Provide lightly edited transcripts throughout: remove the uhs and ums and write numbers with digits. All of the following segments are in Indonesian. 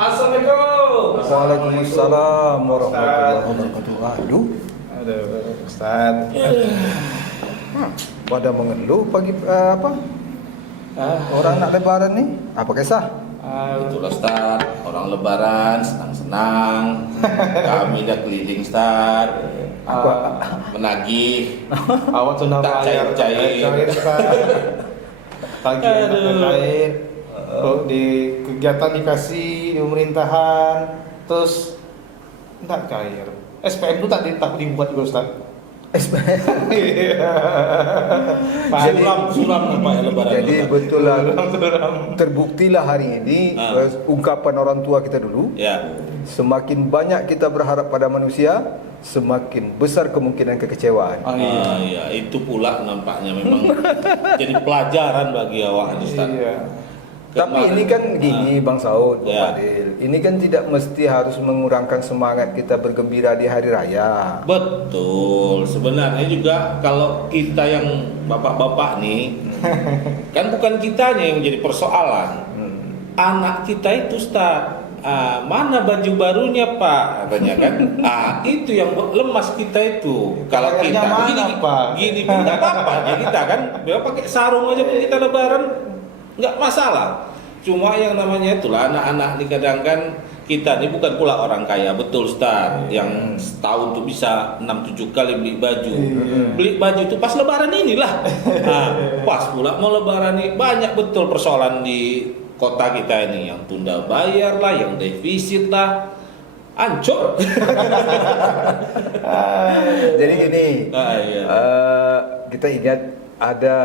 Assalamualaikum. Waalaikumsalam warahmatullahi wabarakatuh. Aduh, Ustaz. pada mengeluh pagi apa? Orang nak lebaran nih, apa kisah? Betul Ustaz, orang lebaran senang-senang. Kami dah keliling Ustaz, menagih. Awak sudah Tak bayar cair-cair. Tagihan tak cair. Di kegiatan dikasih di pemerintahan, terus tak cair. SPM itu tak dibuat juga Ustaz. Suram apa ya lebaran? Jadi betul lah, terbuktilah hari ini ungkapan orang tua kita dulu. Ya. Semakin banyak kita berharap pada manusia, semakin besar kemungkinan kekecewaan. Iya, itu pula nampaknya memang jadi pelajaran bagi awak Ustaz. Iya. Tapi ini kan gini Bang Saud, Bang Ya. Fadil. Ini kan tidak mesti harus mengurangkan semangat kita bergembira di hari raya. Betul, sebenarnya juga kalau kita yang bapak-bapak nih, kan bukan kitanya yang jadi persoalan. Anak kita itu Ustaz, mana baju barunya Pak, katanya kan. Itu yang lemas kita itu. Kalau Kayaknya kita mana, Pak? gini pun nggak apa-apa ya kita kan, ya pakai sarung aja pun kita lebaran nggak masalah. Cuma yang namanya itulah anak-anak nih kadang kan kita ini bukan pula orang kaya, betul Ustaz, yang setahun tuh bisa 6-7 kali beli baju. Beli baju tuh pas lebaran inilah. Pas pula mau lebaran nih banyak betul persoalan di kota kita ini, yang tunda bayar lah, yang defisit lah. Hancur. Jadi gini, Iya. kita ingat ada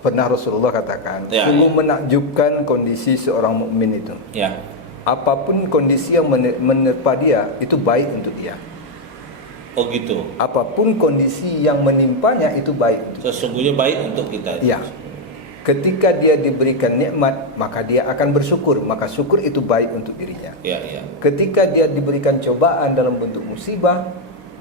pernah Rasulullah katakan, Ya, sungguh ya. menakjubkan kondisi seorang mukmin itu. Ya. Apapun kondisi yang menerpa dia, itu baik untuk dia. Oh gitu. Apapun kondisi yang menimpanya, itu baik untuk Sesungguhnya baik untuk kita. dia. Ketika dia diberikan nikmat, maka dia akan bersyukur. Maka syukur itu baik untuk dirinya. Ya, ya. Ketika dia diberikan cobaan dalam bentuk musibah,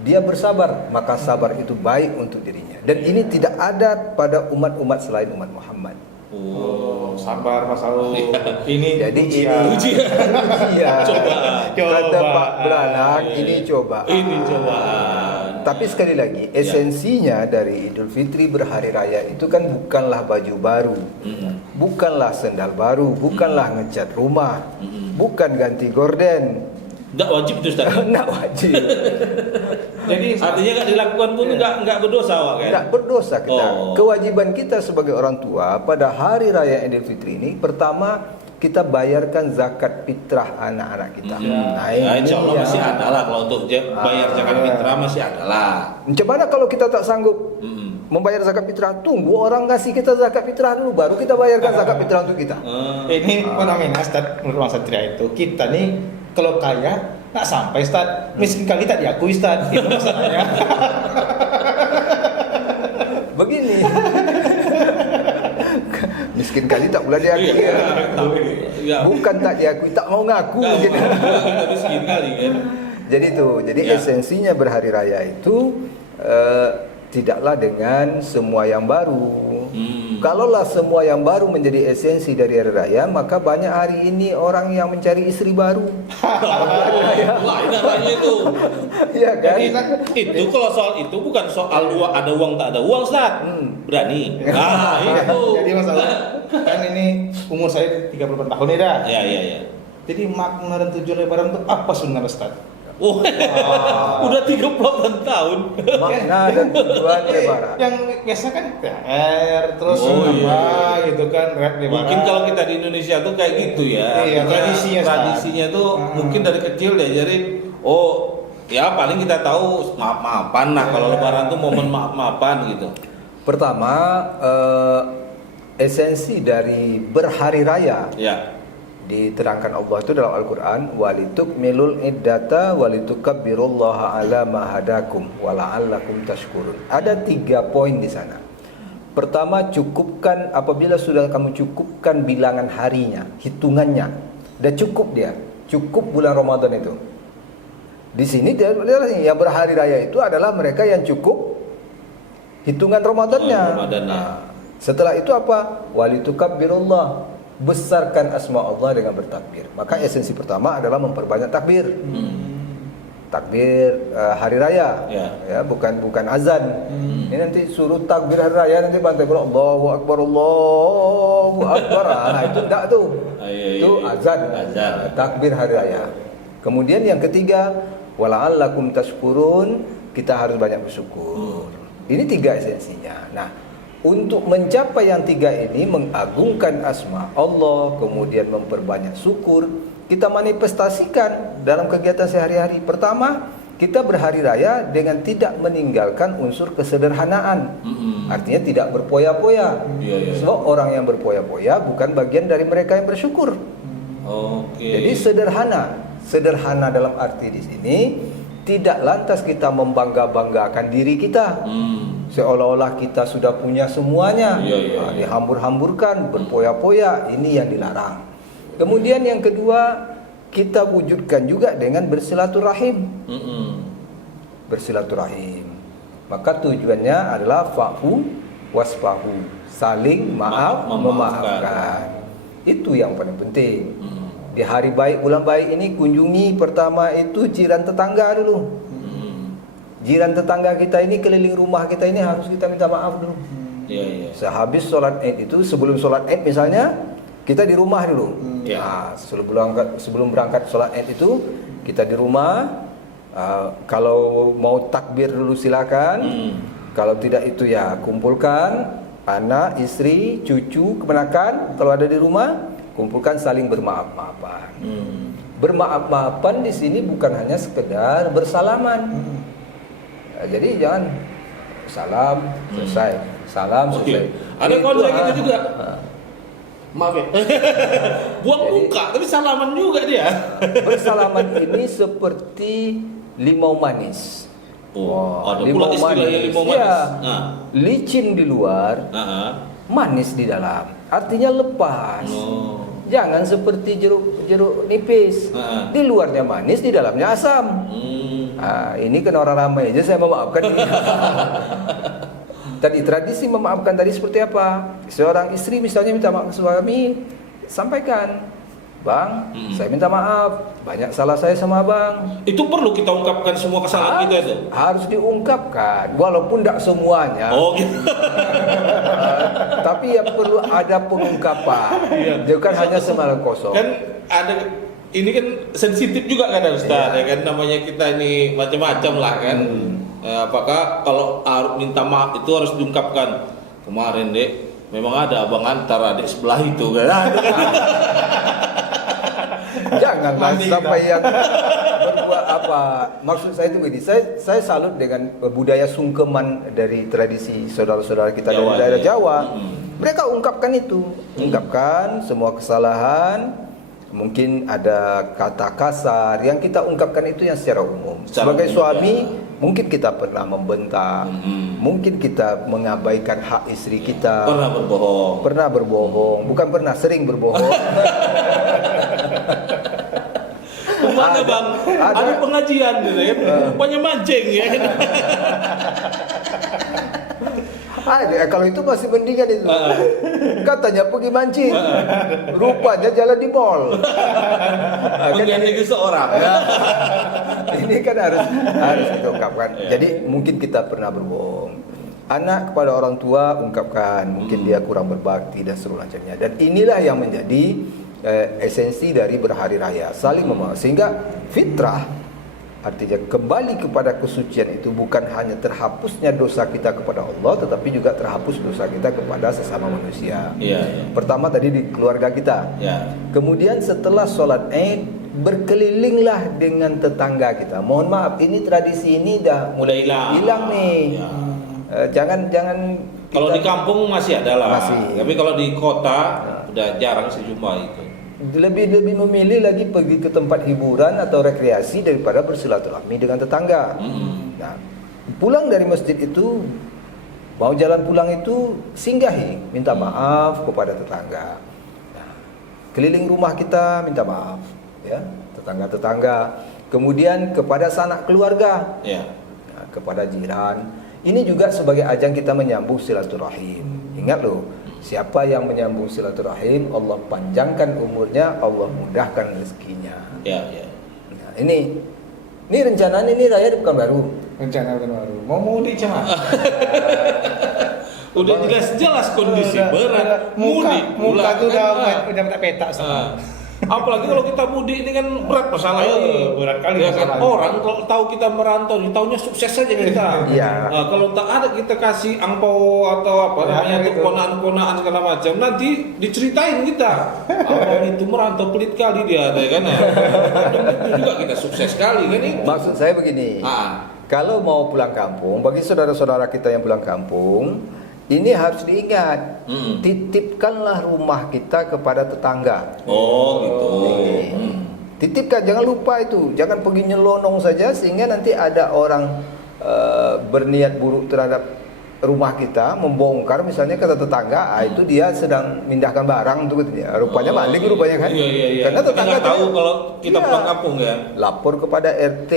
dia bersabar, maka sabar itu baik untuk dirinya. Dan ini tidak ada pada umat-umat selain umat Muhammad. Oh, Sabar Mas Saud. Ini Jadi ujian. ini ujian. Cobaan. Kata Pak Cobaan. Beranak, ini coba. Ini cobaan. Tapi sekali lagi, esensinya dari Idul Fitri berhari raya itu kan bukanlah baju baru, bukanlah sendal baru, bukanlah ngecat rumah, bukan ganti gorden. Enggak wajib itu Ustaz. Nggak wajib. Jadi Artinya enggak dilakukan pun enggak berdosa awak kan? Nggak berdosa kita. Oh. Kewajiban kita sebagai orang tua pada hari raya Idul Fitri ini, pertama kita bayarkan zakat fitrah anak-anak kita. Nah, Ya, ini insya Allah dia. masih ada lah kalau untuk bayar zakat fitrah masih ada lah. Macam mana kalau kita tak sanggup membayar zakat fitrah? Tunggu orang kasih kita zakat fitrah dulu, baru kita bayarkan zakat fitrah untuk kita. ini fenomena Ustaz menurut Mas Satria itu. Kita nih kalau kaya tak sampai Ustaz, miskin kali tak diakui Ustaz. Itu masalahnya. Begini. Miskin kali tak pula diakui. Iya. Bukan tak diakui, tak mau ngaku. Enggak, Gitu. kita miskin kali kan. Jadi Ya. esensinya berhari raya itu tidaklah dengan semua yang baru. Kalaulah semua yang baru menjadi esensi dari hari raya, maka banyak hari ini orang yang mencari istri baru. Wah, ini namanya itu. Iya kan? Itu kalau soal itu bukan soal ada uang tak ada uang Ustaz. Berani. Nah, itu. Jadi Mas Saud, kan ini umur saya 38 tahun nih dah. Ya, ya, ya. Jadi makna dan tujuan lebaran itu apa sebenarnya Ustaz? Oh, udah 38 tahun. Makna dan tujuan lebaran. Yang biasa kan THR terus Oh, apa gitu kan rap lebaran. Mungkin kalau kita di Indonesia tuh kayak gitu ya. Iya, Artinya tradisinya, Ustaz. tradisinya tuh mungkin dari kecil diajarin, oh ya paling kita tahu maaf-maafan lah. Kalau lebaran tuh momen maaf-maafan gitu. Pertama, esensi dari berhari raya Ya. diterangkan Allah itu dalam Al-Quran, walitukmilul iddata walitukabbirullaha ala ma hadakum wala'allakum tashkurun. Ada 3 poin di sana. Pertama, cukupkan apabila sudah kamu cukupkan bilangan harinya, hitungannya, dah cukup dia, cukup bulan Ramadan itu. Di sini dia yang berhari raya itu adalah mereka yang cukup hitungan Ramadannya. Ramadannya. Setelah itu apa? Walitukabbirullah. besarkan asma Allah dengan bertakbir. Maka esensi pertama adalah memperbanyak takbir. Takbir hari raya, ya bukan azan. Ini nanti suruh takbir hari raya nanti bantai pula Allahu Akbar, Allahu Akbar. Nah, itu enggak tuh. Itu azan. Takbir hari raya. Kemudian yang ketiga, wala'allakum tashkurun, kita harus banyak bersyukur. Ini 3 esensinya. Nah, untuk mencapai yang 3 ini, mengagungkan asma Allah, kemudian memperbanyak syukur, kita manifestasikan dalam kegiatan sehari-hari. Pertama, kita berhari raya dengan tidak meninggalkan unsur kesederhanaan. Artinya tidak berpoya-poya. Sebab orang yang berpoya-poya bukan bagian dari mereka yang bersyukur. Jadi sederhana dalam arti di sini tidak lantas kita membangga-banggakan diri kita. Seolah-olah kita sudah punya semuanya. Dihambur-hamburkan, berpoya-poya, ini yang dilarang. Kemudian yang kedua, kita wujudkan juga dengan bersilaturahim. Bersilaturahim. Maka tujuannya adalah fa'fu wasfahu, saling maaf memaafkan. Itu yang paling penting. Di hari baik, bulan baik ini kunjungi pertama itu jiran tetangga dulu. Jiran tetangga kita ini, keliling rumah kita ini harus kita minta maaf dulu. Sehabis sholat Id itu, sebelum sholat Id misalnya, kita di rumah dulu. Nah, sebelum berangkat sholat Id itu kita di rumah. Kalau mau takbir dulu silakan. Kalau tidak itu ya kumpulkan anak, istri, cucu, keponakan. Kalau ada di rumah, kumpulkan saling bermaaf-maafan. Bermaaf-maafan di sini bukan hanya sekedar bersalaman. Jadi jangan salam selesai, salam selesai. Ada konsep gitu juga. Maaf ya. Buang muka tapi salaman juga dia. Bersalaman ini seperti limau manis. Ada pula istilahnya limau manis. Ya, licin di luar, manis di dalam. Artinya lepas. Jangan seperti jeruk nipis. Di luarnya manis, di dalamnya asam. Ini kan orang ramai aja saya memaafkan. Tadi tradisi memaafkan tadi seperti apa? Seorang istri misalnya minta maaf ke suami, sampaikan, Bang, saya minta maaf, banyak salah saya sama Abang. Itu perlu kita ungkapkan semua kesalahan kita itu? Harus diungkapkan, walaupun tidak semuanya. Gitu. Tapi ya perlu ada pengungkapan. Bukan hanya semalam kosong. Kan ada, ini kan sensitif juga kan Ustaz, ya kan, namanya kita ini macam-macam lah kan. Apakah kalau minta maaf itu harus diungkapkan? Kemarin Dek, memang ada abang antar adik sebelah itu kan. Janganlah sampai yang berbuat apa. Maksud saya itu begini, saya salut dengan budaya sungkeman dari tradisi saudara-saudara kita dari daerah Jawa. Mereka ungkapkan itu, ungkapkan semua kesalahan. Mungkin ada kata kasar yang kita ungkapkan itu yang secara umum. Sebagai suami, mungkin kita pernah membentak, mungkin kita mengabaikan hak istri kita. Pernah berbohong, bukan pernah, sering berbohong. Kemana Bang? Ada pengajian gitu ya, banyak mancing ya. Kalau itu masih mendingan itu. Katanya pergi mancing, rupanya jalan di mall. Mengganti seorang. Ini kan harus kita ungkapkan. Jadi mungkin kita pernah berbohong. Anak kepada orang tua ungkapkan, mungkin dia kurang berbakti dan seterusnya. Dan inilah yang menjadi esensi dari berhari raya, saling memaafkan. Sehingga fitrah, artinya kembali kepada kesucian itu bukan hanya terhapusnya dosa kita kepada Allah, tetapi juga terhapus dosa kita kepada sesama manusia. Pertama tadi di keluarga kita. Kemudian setelah sholat Id, berkelilinglah dengan tetangga kita. Mohon maaf, ini tradisi ini dah mulai hilang nih. Jangan kalau di kampung masih ada lah. Masih. Tapi kalau di kota udah jarang sejumlah itu. Lebih memilih lagi pergi ke tempat hiburan atau rekreasi daripada bersilaturahmi dengan tetangga. Nah, pulang dari masjid itu, mau jalan pulang itu singgahi, minta maaf kepada tetangga. Nah, keliling rumah kita minta maaf, ya, tetangga-tetangga. Kemudian kepada sanak keluarga, kepada jiran. Ini juga sebagai ajang kita menyambung silaturahim. Ingat loh, Siapa yang menyambung silaturahim, Allah panjangkan umurnya, Allah mudahkan rezekinya. Ya, ya. Nah, ini rencananya ini raya di Pekanbaru. Rencana baru. Mau mudik cuma. Udah jelas kondisi berat. Muka pulang, tuh kan? udah minta peta Ah. Apalagi kalau kita mudik ini kan berat masalahnya. Berat kali Ya kan? masalahnya. Orang kalau tahu kita merantau, tahunya sukses saja kita. Iya. Kalau tak ada kita kasih angpau atau apa Ya, namanya tuh gitu. konaan-konaan segala macam, nanti diceritain kita. Abang itu merantau pelit kali dia, ya kan? Belum tentu juga kita sukses sekali kan itu. Maksud saya begini, kalau mau pulang kampung, bagi saudara-saudara kita yang pulang kampung, ini harus diingat, titipkanlah rumah kita kepada tetangga. Oh gitu. Titipkan, jangan lupa itu, jangan pergi nyelonong saja sehingga nanti ada orang berniat buruk terhadap rumah kita, membongkar misalnya kata tetangga, itu dia sedang mindahkan barang tuh katanya. Rupanya maling rupanya kan. Iya. Karena tetangga Kita nggak tahu tadi- kalau kita Iya. pulang kampung ya. Lapor kepada RT,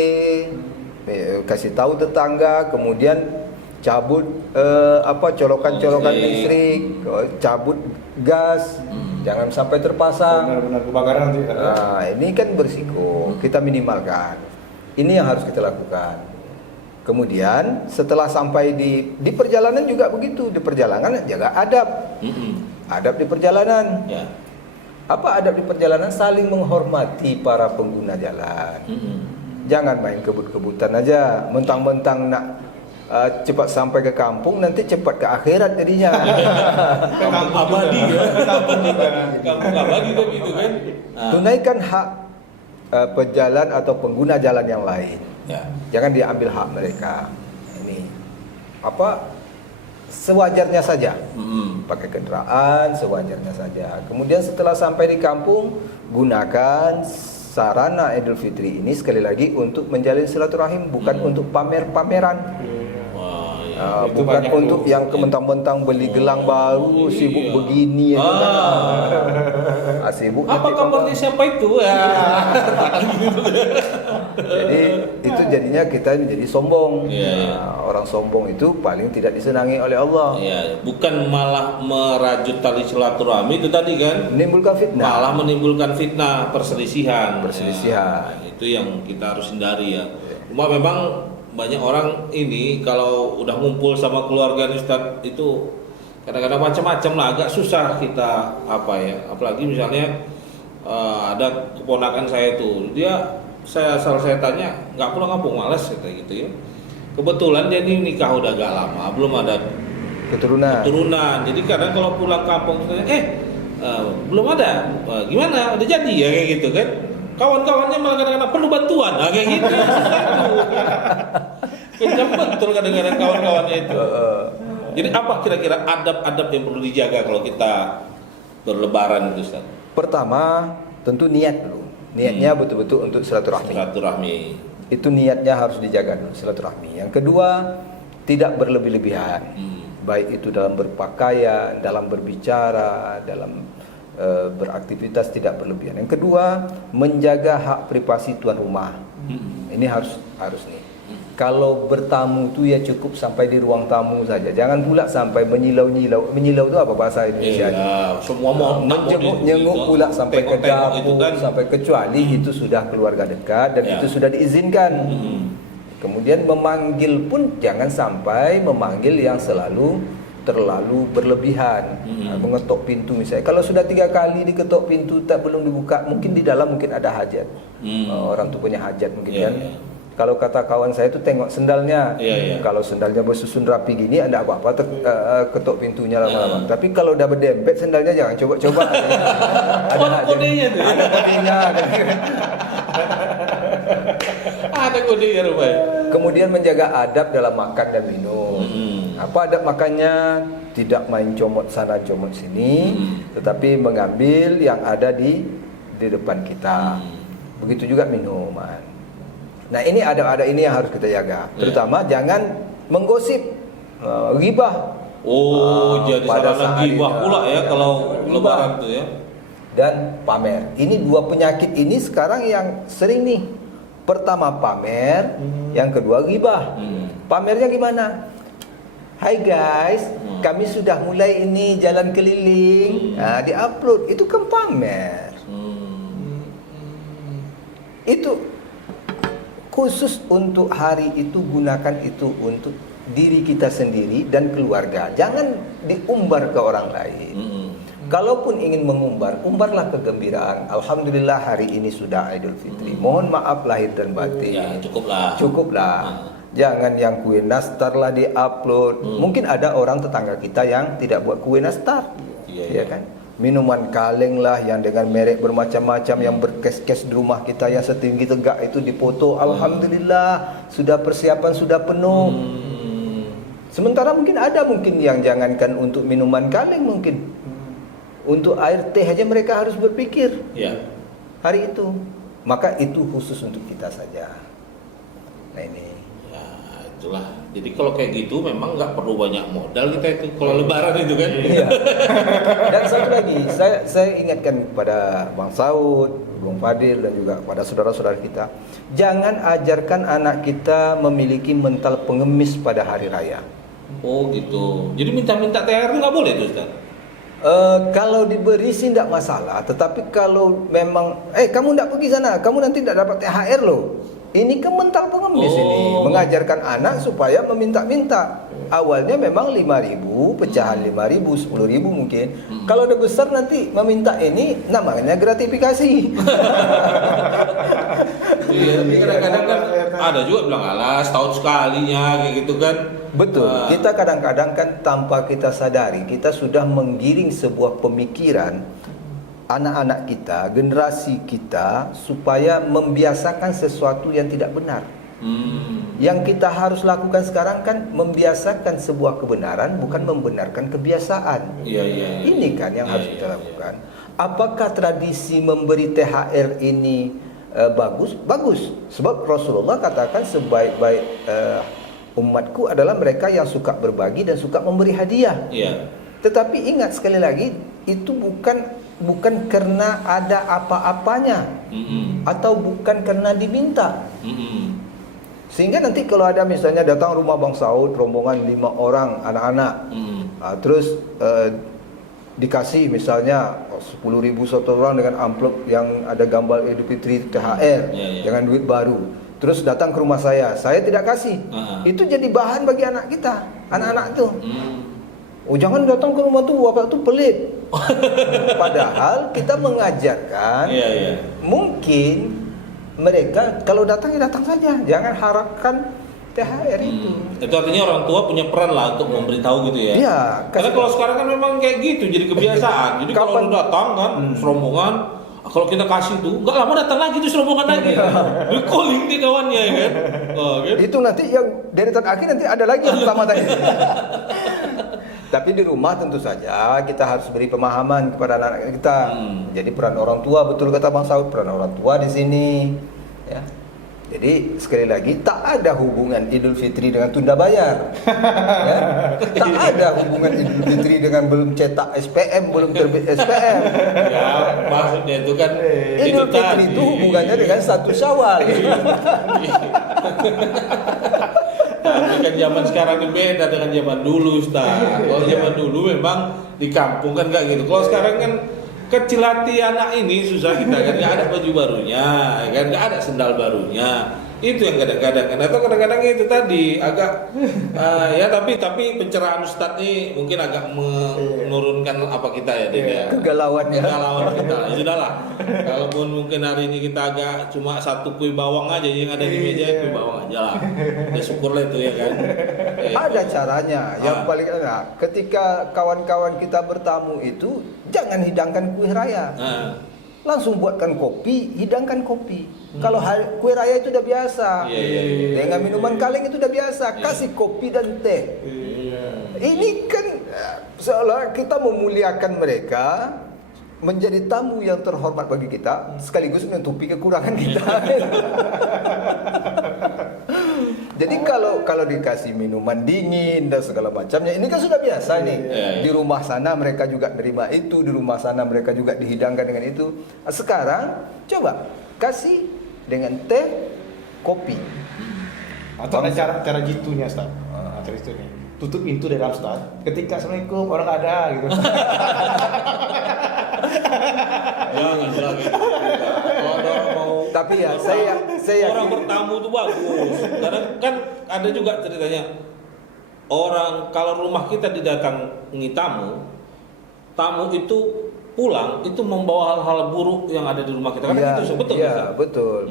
kasih tahu tetangga, kemudian cabut colokan-colokan listrik, cabut gas, jangan sampai terpasang. Benar-benar kebakaran nanti. Nah, ini kan berisiko, kita minimalkan. Ini yang harus kita lakukan. Kemudian setelah sampai di perjalanan juga begitu, di perjalanan jaga adab. Adab di perjalanan. Ya. Apa adab di perjalanan? Saling menghormati para pengguna jalan. Jangan main kebut-kebutan aja, mentang-mentang nak cepat sampai ke kampung, nanti cepat ke akhirat jadinya. Kampung abadi ya. Kampung abadi kan gitu kan. Tunaikan hak pejalan atau pengguna jalan yang lain. Ya. Jangan diambil hak mereka. Ini sewajarnya saja. Pakai kendaraan sewajarnya saja. Kemudian setelah sampai di kampung, gunakan sarana Idul Fitri ini sekali lagi untuk menjalin silaturahim, bukan untuk pamer-pameran. Wah, ya. Itu Bukan banyak untuk tuh. yang mentang-mentang beli gelang baru, sibuk begini ya kan. Sibuk Apa nanti kabarnya siapa itu? Ya. Jadi itu jadinya kita menjadi sombong. Iya. Nah, orang sombong itu paling tidak disenangi oleh Allah. Ya, bukan malah merajut tali silaturahmi itu tadi kan. Menimbulkan fitnah. Malah menimbulkan fitnah, perselisihan. Perselisihan. Ya, itu yang kita harus hindari ya. Cuma memang banyak orang ini kalau udah ngumpul sama keluarga Ustaz itu kadang-kadang macam-macam lah, agak susah kita apalagi misalnya ada keponakan saya tuh, saya tanya nggak pulang kampung, males kayak gitu ya. Kebetulan dia ini nikah udah agak lama, belum ada keturunan. Jadi kadang kalau pulang kampung tanya, belum ada, gimana? Udah jadi ya kayak gitu kan? Kawan-kawannya malah kadang-kadang perlu bantuan, kayak gitu. Kejam betul kadang-kadang kawan-kawannya itu. Jadi apa kira-kira adab-adab yang perlu dijaga kalau kita berlebaran itu, Ustaz? Pertama, tentu niat dulu. Niatnya betul-betul untuk silaturahmi. Silaturahmi. Itu niatnya harus dijaga dulu, silaturahmi. Yang kedua, tidak berlebih-lebihan. Baik itu dalam berpakaian, dalam berbicara, dalam beraktivitas tidak berlebihan. Yang kedua, menjaga hak privasi tuan rumah. Ini harus nih. Kalau bertamu itu ya cukup sampai di ruang tamu saja. Jangan pula sampai menyilau-nyilau. Menyilau itu apa bahasa Indonesia? Iya, semua mau Menyenguk pula sampai ke tengok-tengok itu dapur, kan. sampai kecuali itu sudah keluarga dekat dan Ya. itu sudah diizinkan. Kemudian memanggil pun jangan sampai memanggil yang terlalu berlebihan. Mengetok pintu misalnya. Kalau sudah 3 kali diketok pintu belum dibuka, mungkin di dalam mungkin ada hajat. Orang tuh punya hajat mungkin Iya, kan. iya. Kalau kata kawan saya itu tengok sendalnya. Iya. Kalau sendalnya bersusun rapi gini, anda apa-apa ketok pintunya lama-lama. Tapi kalau udah berdempet sendalnya jangan coba-coba. Ada kodenya tuh. Ada kodenya. Ada kodenya rupanya. Kemudian menjaga adab dalam makan dan minum. Apa adab makannya? Tidak main comot sana comot sini, tetapi mengambil yang ada di depan kita. Begitu juga minuman. Nah, ini adab-adab ini yang harus kita jaga. Terutama jangan menggosip, ghibah. Jadi pada sarana saat ghibah pula ya kalau ghibah. lebaran tuh ya. Dan pamer. Ini 2 penyakit ini sekarang yang sering nih. Pertama pamer, yang kedua ghibah. Pamernya gimana? Hai guys, kami sudah mulai ini jalan keliling, diupload, itu kan pamer. Itu khusus untuk hari itu, gunakan itu untuk diri kita sendiri dan keluarga. Jangan diumbar ke orang lain. Kalaupun ingin mengumbar, umbarlah kegembiraan. Alhamdulillah hari ini sudah Idul Fitri. Mohon maaf lahir dan batin. Ya, cukuplah. Cukuplah. Jangan yang kue nastar lah di-upload. Mungkin ada orang tetangga kita yang tidak buat kue nastar. Iya. Ya kan? Minuman kaleng lah yang dengan merek bermacam-macam, yang berkes-kes di rumah kita yang setinggi tegak itu dipoto. Alhamdulillah, sudah persiapan sudah penuh. Sementara mungkin ada yang jangankan untuk minuman kaleng, mungkin untuk air teh aja mereka harus berpikir hari itu. Maka itu khusus untuk kita saja. Nah ini. Ya itulah. Jadi kalau kayak gitu memang nggak perlu banyak modal kita itu kalau Lebaran itu kan. Iya. Dan satu lagi, saya ingatkan kepada Bang Saud, Bung Fadil dan juga kepada saudara-saudara kita, jangan ajarkan anak kita memiliki mental pengemis pada hari raya. Oh gitu. Jadi minta-minta THR itu nggak boleh tuh Ustaz? Kalau diberi sih tidak masalah, tetapi kalau memang kamu tidak pergi sana, kamu nanti tidak dapat THR loh. Ini kan mental pengemis ini, mengajarkan anak supaya meminta-minta. Awalnya memang 5.000, pecahan 5.000, 10.000 mungkin. Kalau udah besar nanti meminta ini namanya gratifikasi. Iya, kadang-kadang kan ada juga bilang alas tahun sekalinya kayak gitu kan. Betul. Kita kadang-kadang kan tanpa kita sadari kita sudah menggiring sebuah pemikiran anak-anak kita, generasi kita supaya membiasakan sesuatu yang tidak benar. Yang kita harus lakukan sekarang kan membiasakan sebuah kebenaran, bukan membenarkan kebiasaan. Ini kan yang harus kita lakukan. Apakah tradisi memberi THR ini bagus? Bagus. Sebab Rasulullah katakan sebaik-baik umatku adalah mereka yang suka berbagi dan suka memberi hadiah. Tetapi ingat sekali lagi, itu bukan karena ada apa-apanya, atau bukan karena diminta. Sehingga nanti kalau ada misalnya datang rumah Bang Saud, rombongan 5 orang anak-anak, terus dikasih misalnya 10.000 satu orang dengan amplop yang ada gambar Idul Fitri THR dengan duit baru. Terus datang ke rumah saya tidak kasih. Itu jadi bahan bagi anak kita, anak-anak itu. Oh jangan datang ke rumah tuh, bapak tuh pelit. Padahal kita mengajarkan, mungkin mereka kalau datang ya datang saja, jangan harapkan THR itu. Itu artinya orang tua punya peran lah untuk memberitahu gitu ya. Iya. Karena kalau sekarang kan memang kayak gitu, jadi kebiasaan. Jadi kalau lu datang kan, serombongan, kalau kita kasih tuh, nggak lama datang lagi tuh serombongan lagi. Di calling di kawannya ya kan. Gitu. Itu nanti yang deretan akhir nanti ada lagi yang pertama tadi. Tapi di rumah tentu saja kita harus beri pemahaman kepada anak-anak kita. Jadi peran orang tua, betul kata Bang Saud, peran orang tua di sini. Ya. Jadi sekali lagi tak ada hubungan Idul Fitri dengan tunda bayar. Ya. Tak ada hubungan Idul Fitri dengan belum cetak SPM, belum terbit SPM. Ya, maksudnya itu kan Idul Fitri itu hubungannya dengan 1 Syawal. Tapi kan zaman sekarang ini beda dengan zaman dulu, Ustaz. Kalau zaman dulu memang di kampung kan nggak gitu. Kalau sekarang kan kecil hati anak ini susah kita kan, nggak ada baju barunya, kan nggak ada sendal barunya. Itu yang kadang-kadang, atau kadang-kadang itu tadi agak ya tapi pencerahan Ustadz ini mungkin agak menurunkan apa kita ya, kegalauan kita. Ya sudahlah. Kalaupun mungkin hari ini kita agak cuma 1 kue bawang aja yang ada di meja, kue bawang aja lah. Ya syukurlah itu ya kan. Ada caranya. Yang paling enak ketika kawan-kawan kita bertamu itu jangan hidangkan kue raya. Langsung buatkan kopi, hidangkan kopi. Kalau kue raya itu udah biasa, dengan minuman kaleng itu udah biasa. Kasih kopi dan teh. Ini kan seolah kita memuliakan mereka, menjadi tamu yang terhormat bagi kita, sekaligus menutupi kekurangan kita. Jadi kalau dikasih minuman dingin dan segala macamnya, ini kan sudah biasa nih. Di rumah sana mereka juga nerima itu, di rumah sana mereka juga dihidangkan dengan itu. Sekarang coba kasih dengan teh, kopi. Atau ada cara jitunya, Ustaz. Cara jitunya. tutup pintu dari dalam Ustaz. Ketika Assalamualaikum orang nggak ada gitu. Jangan bilang gitu. Kalau orang mau Tapi ya saya orang bertamu itu bagus. Karena kan ada juga ceritanya orang kalau rumah kita didatangi tamu itu pulang itu membawa hal-hal buruk yang ada di rumah kita. Karena itu betul. Iya, Ustaz? betul.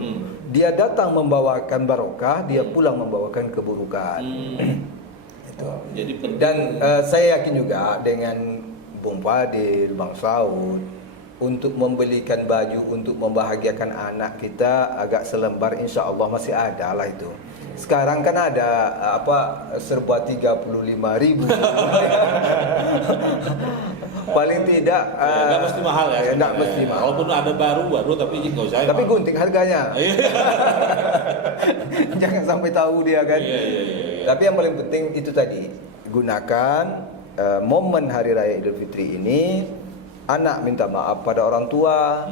Dia datang membawakan barokah, dia pulang membawakan keburukan. Itu. Jadi penting. Dan saya yakin juga dengan Bung Fadil, Bang Saud untuk membelikan baju untuk membahagiakan anak kita agak selembar, insya Allah masih ada lah itu. Sekarang kan ada serba 35.000. Paling tidak Nggak mesti mahal ya. Nggak mesti mahal. Walaupun ada baru tapi nggak usah. Tapi gunting harganya. Jangan sampai tahu dia kan. Iya. Tapi yang paling penting itu tadi, gunakan momen Hari Raya Idul Fitri ini, anak minta maaf pada orang tua,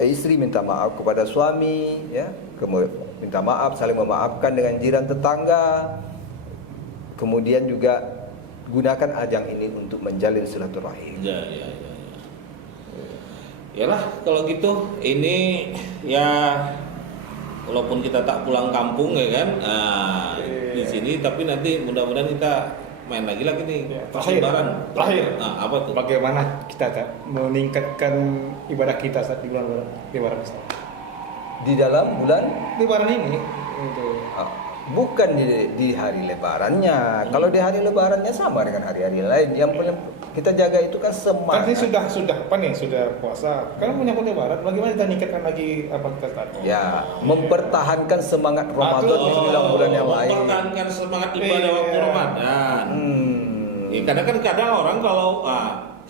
istri minta maaf kepada suami, ya, minta maaf, saling memaafkan dengan jiran tetangga. Kemudian juga gunakan ajang ini untuk menjalin silaturahim. Ya. Yalah kalau gitu ini ya walaupun kita tak pulang kampung ya kan, di sini tapi nanti mudah-mudahan kita main lagi nih Terakhir. Nah, apa tuh? Bagaimana kita meningkatkan ibadah kita saat di bulan Lebaran Ustaz? Di dalam bulan Lebaran ini itu bukan di hari lebarannya. Kalau di hari lebarannya sama dengan hari-hari lain. Yang paling kita jaga itu kan semangat. kan ini sudah puasa. Kan menyambut Lebaran, bagaimana kita meningkatkan lagi apa kita tadi? Ya, mempertahankan semangat Ramadan di 9 bulan yang lain. Mempertahankan semangat ibadah waktu Ramadan. Ya, kadang orang kalau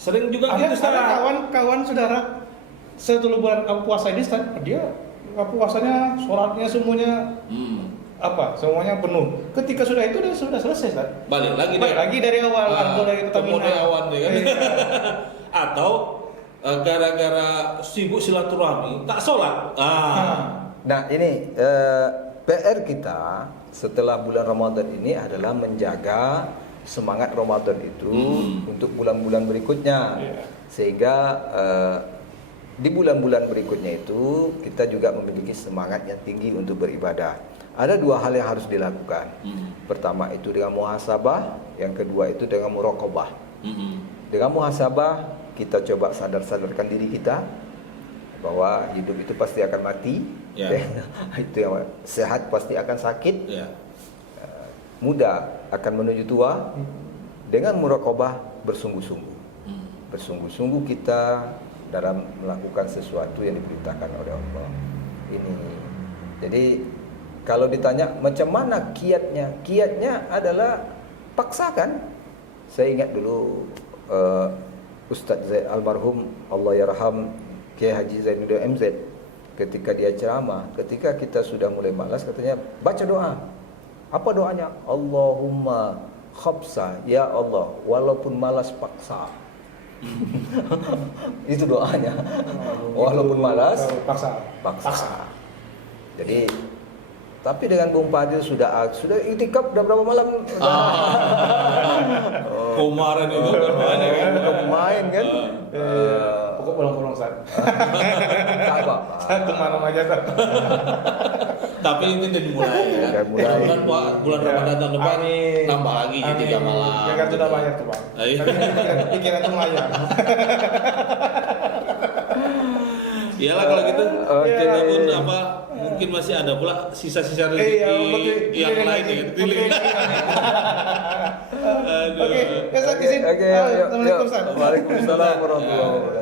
sering juga Ada gitu kawan-kawan saudara setelah bulan puasa ini Ustaz, dia puasanya, sholatnya semuanya semuanya penuh. Ketika sudah itu sudah selesai, Ustaz. Balik lagi dari awal, dari model awan ya kan. Atau gara-gara sibuk silaturahmi tak sholat. Nah ini PR kita setelah bulan Ramadan ini adalah menjaga semangat Ramadan itu untuk bulan-bulan berikutnya, sehingga di bulan-bulan berikutnya itu kita juga memiliki semangat yang tinggi untuk beribadah. Ada dua hal yang harus dilakukan. Pertama itu dengan muhasabah, yang kedua itu dengan muraqabah. Dengan muhasabah kita coba sadarkan diri kita bahwa hidup itu pasti akan mati, itu yang sehat pasti akan sakit, muda akan menuju tua. Dengan muraqabah bersungguh-sungguh kita dalam melakukan sesuatu yang diperintahkan oleh Allah. Ini jadi kalau ditanya macam mana kiatnya adalah paksakan. Saya ingat dulu Ustadz almarhum Allah yarham Kiai Haji Zainuddin MZ, ketika dia ceramah, ketika kita sudah mulai malas katanya baca doa. Apa doanya? Allahumma khabsa, ya Allah, walaupun malas paksa. Itu doanya. Walaupun malas paksa. Jadi tapi dengan Bung Fadil sudah iktikaf udah berapa malam? Kemarin itu bukan main kan? Pokok pulang-pulang Ustaz. Tak apa. Satu malam aja Ustaz. Tapi ini udah dimulai ya. Mudah-mudahan bulan Ramadan tahun depan nambah lagi jadi 3 malam. Ya kan sudah banyak tuh, Bang. Pikiran tuh layak. Iyalah kalau gitu. Kita pun mungkin masih ada pula sisa-sisa rezeki yang lain ya. Oke, Ustaz izin. Oke, Assalamualaikum Ustaz. Waalaikumsalam warahmatullahi wabarakatuh.